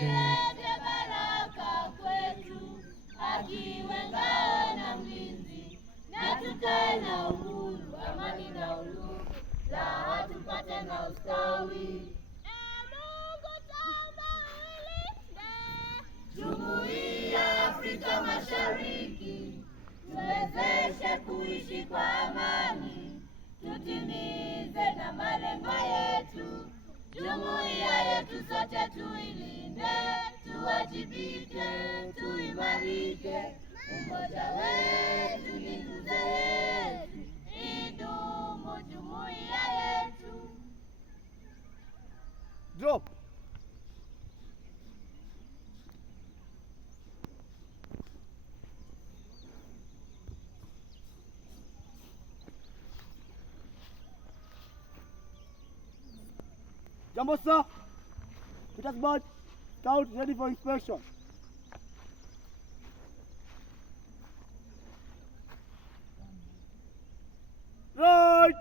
ilete baraka kwetu, akiwe ngao na mlinzi, na tukae na uhuru, amani na uhuru, raha tupate na ustawi. Jumuiya ya Afrika Mashariki, tuwezeshe kuishi kwa amani, tutimize na malengo yetu. Jumuiya yetu sote tuilinde, tuwajibike, tuimarike, umoja wetu ni nguzo yetu, idumu jumuiya yetu. Drop. Jambo sir. Petersburg, scout ready for inspection. Right.